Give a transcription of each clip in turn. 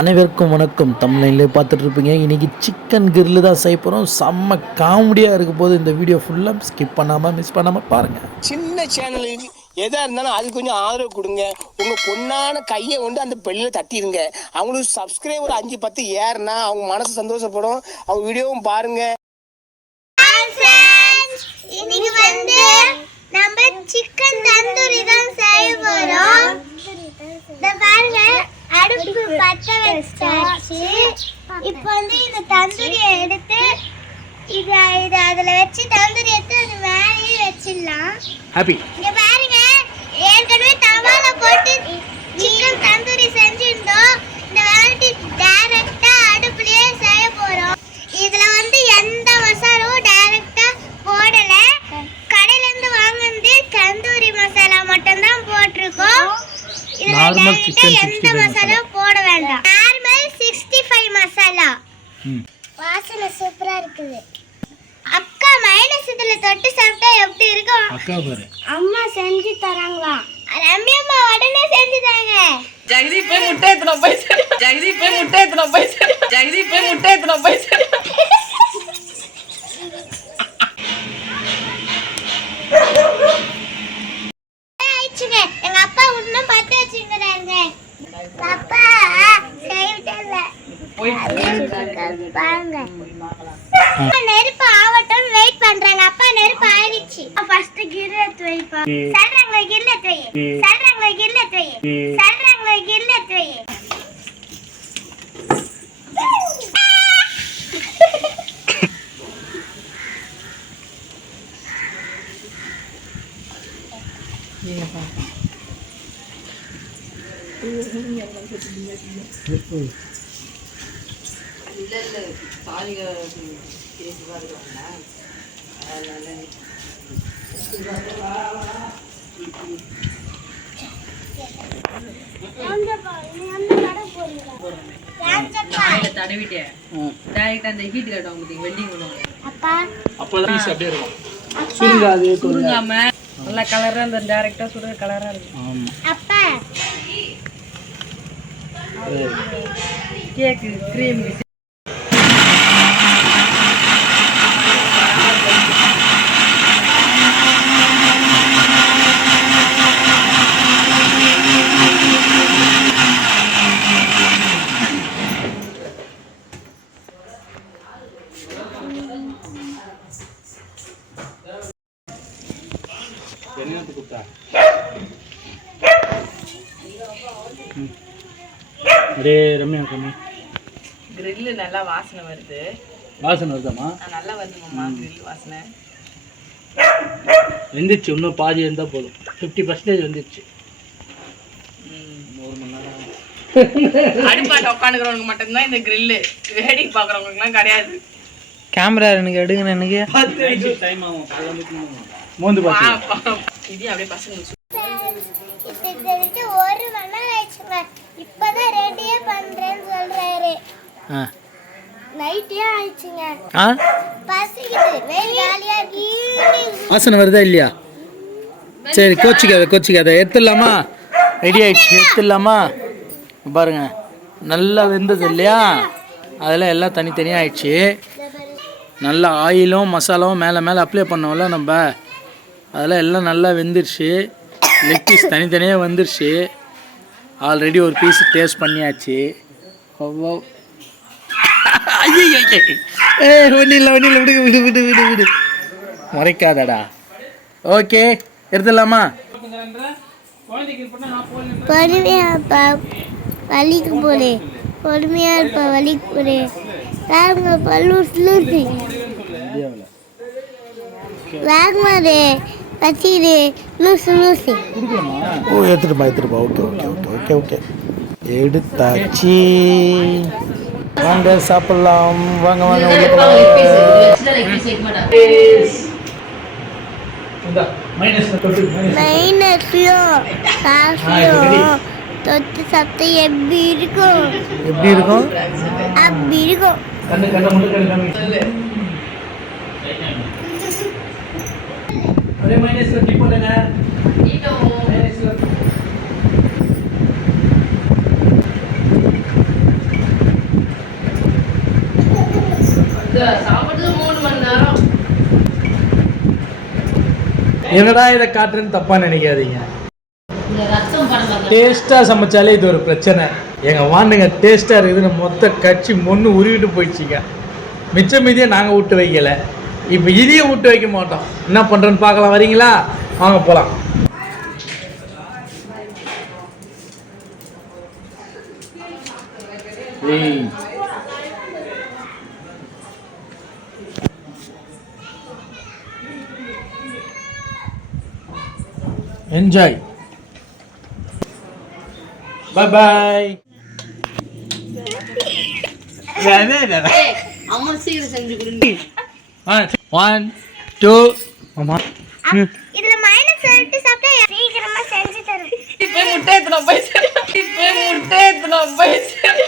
அனைவருக்கும் வணக்கம். தமிழ்நிலே பார்த்துட்டு இருப்பீங்க இன்றைக்கி சிக்கன் கிரில்லு தான் செய்ய போகிறோம் செம்ம காமெடியாக இருக்க போது இந்த வீடியோ ஃபுல்லாக ஸ்கிப் பண்ணாமல் மிஸ் பண்ணாமல் பாருங்கள் சின்ன சேனலுக்கு எதா இருந்தாலும் அது கொஞ்சம் ஆதரவு கொடுங்க. உங்க பொண்ணான கையை கொண்டு அந்த பெல்லில தட்டிடுங்க அவங்களுக்கு சப்ஸ்கிரைபர் அஞ்சு பத்து ஏறுனா அவங்க மனசு சந்தோஷப்படும். அவங்க வீடியோவும் பாருங்க. Hi friends. இன்னைக்கு வந்து நம்ம சிக்கன் தந்தூரி தான் செய்ய போறோம் இந்த பாருங்க பத்த வச்சாச்சு. இப்போ வந்து இந்த தந்தூரியை எடுத்து இத இத அதுல வச்சு தந்தூரி எடுத்து அது மேலேயே வச்சிடலாம். ஹாப்பி இங்க பாருங்க ஏற்கனவே தவால போட்டு சிக்கன் தந்தூரி செஞ்சிருந்தோம் இந்த வெரைட்டி டைரக்டா அடுப்புலயே செய்ய போறோம் இதுல வந்து எந்த மசாலாவும் டைரக்டா போடல கடையில இருந்து வாங்குனது தந்தூரி மசாலா மட்டும் தான் போட்டிருக்கோம் ஆ chicken எந்த 65 மசாலாவும் போட வேண்டாம். நார்மல் 65 மசாலா. வாசனை சூப்பரா இருக்குது. அக்கா மைனஸ் இதுல தொட்டு சாப்பிட்டா எப்படி இருக்கும்? அக்கா பாரு. அம்மா செஞ்சு தராங்களா? ரம்யம்மா உடனே செஞ்சு தாங்க. ஜெகதீப் போய் முட்டை எத்தனை போய் சரி ஜெகதீப் போய் முட்டை எத்தனை போய் சரி ஜெகதீப் போய் முட்டை எத்தனை போய் சரி ஆயிடுச்சுங்க எங்க அப்பா இன்னும் பத்து வச்சுக்கிறாங்க அப்பா செய்விட்டல பாருங்க அப்பா நெருப்பு ஆவட்டும் வெயிட் பண்றாங்க. அப்பா நெருப்பு ஆயிடுச்சு. ஃபர்ஸ்ட் கிர் எடுத்து வைப்பா சொல்றாங்களே கிர் எடுத்து வை. சொல்றாங்களே கிர் எடுத்து வை. சொல்றாங்களே கிர் எடுத்து வை ராஜப்பா தடவிட்டேன். டைரக்ட் அந்த ஹீட் கட்டும் உங்களுக்கு வெல்டிங் பண்ணுவாங்க அப்பா. அப்போதான் பீஸ் அப்படியே இருக்கும். அப்பா. சுருங்காது சுருங்காம நல்ல கலரா அந்த டைரக்டா சுடுற கலரா இருக்கும் அப்பா. கேக்கு கிரீம் என்னத்து அரே ரம்யா கம்மி. கிரில் நல்லா வாசனை வருது. வாசனை வருதாம்மா? ஆ, நல்லா வருதுமாம்மா கிரில் வாசனை. வெந்துருச்சு இன்னும் பாதி இருந்தால் போதும். ஃபிஃப்டி பர்சன்டேஜ் வந்துருச்சு ஒரு மணி நேரம் அடுப்பாட்ட மட்டும்தான் இந்த கிரில்லு வேடிக்கை பார்க்குறவங்களுக்குலாம் கிடையாது. கேமரா எனக்கு எடுங்க எனக்கு. டைம் ஆகும். மோந்து பார்த்து இது அப்படியே பசங்க இப்ப இதுக்கு ஒரு மணி நேரம் ஆயிடுச்சுங்க. இப்பதான் ரெடியே பண்றேன்னு சொல்றாரு. ஆ. நைட்டே ஆயிடுச்சுங்க. ஆ? பசிக்குது. வெயில் காலியா இருக்கு ஈவினிங் வாசனை வருதா இல்லையா? சரி கோச்சிக்காத கோச்சிக்காத. எடுத்துடலாமா? ரெடி ஆயிடுச்சு. எடுத்துடலாமா? பாருங்க. நல்லா வெந்தது இல்லையா? அதெல்லாம் எல்லாம் தனித்தனியாக ஆயிடுச்சு. நல்லா ஆயிலும் மசாலாவும் மேலே மேலே அப்ளை பண்ணோம்ல நம்ம. அதெல்லாம் எல்லாம் நல்லா வெந்துருச்சு. லெக் பீஸ் தனித்தனியாக வந்துருச்சு. ஆல்ரெடி ஒரு பீஸ் டேஸ்ட் பண்ணியாச்சு. ஏ ஒன்றும் இல்லை ஒன்றும் இல்லை விடு விடு விடு விடு விடு. முறைக்காதடா. ஓகே எடுத்துடலாமா? பொறுமையா இருப்பா. வலிக்கு போறேன் பொறுமையா இருப்பா வலிக்கு போறேன் வேகமா பல்லு சுலுசி வேகமாதே கத்திடு லூசு லூசி ஓ எடுத்துட்டுப்பா எடுத்துட்டுப்பா. Okay okay okay okay okay. எடுத்தாச்சு. வாங்க சாப்பிடலாம். வாங்க வாங்க உள்ள போலாம். தொட்டு, சாப்பிட்டா எப்படி இருக்கும்? எப்படி இருக்கும்? அப்படி இருக்கும். மைனஸில் கிளிக் பண்ணுங்க மைனஸில் என்னடா இதை காட்டுறேன்னு தப்பா நினைக்காதீங்க. டேஸ்டா சமைச்சாலே இது ஒரு பிரச்சனை. எங்க வாண்டுங்க டேஸ்டா இருக்குது மொத்த கட்சி மொன்று உருவிட்டு போயிடுச்சிங்க. மிச்சம் மீதியை நாங்க விட்டு வைக்கல. இப்போ இதையும் விட்டு வைக்க மாட்டோம். என்ன பண்ணுறேன்னு பார்க்கலாம். வரீங்களா? வாங்க போகலாம் என்ஜாய் பை பாய் அம்மா சீக்கிரம் செஞ்சு கொடுங்க. ஒன் டூ ஆமா. இதுல மைனஸ் சொல்லிட்டு சாப்பிட்டா சீக்கிரமா செஞ்சு தரும் போய் முட்டை எத்தனை போய் சரி போய் முட்டை எத்தனை போய் சரி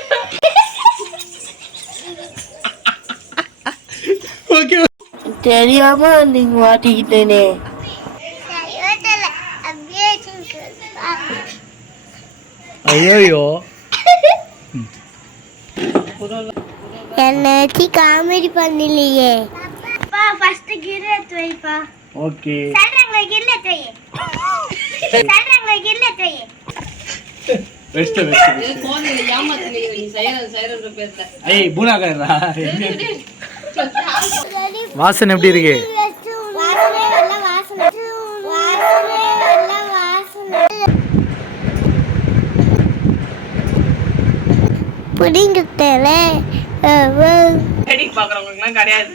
ஓகே. தெரியாம நீங்க மாட்டிக்கிட்டேனே. ஐயோ என்ன காமெடி பண்ணலையே. ஃபர்ஸ்ட் கிர் எடுத்து வைப்பா. ஓகே. சொல்றாங்களே கிர் எடுத்து வை. சொல்றாங்களே கிர் எடுத்து வை. வெஸ்ட் வெஸ்ட் குழந்தைங்க ஏமாத்துனீங்க நீ பேர்த்த. பூனாக்காரா வாசனை எப்படி இருக்கு? வாசனை வாசனை வாசனை வாசனை பாக்குறவங்களுக்குலாம் கிடையாது.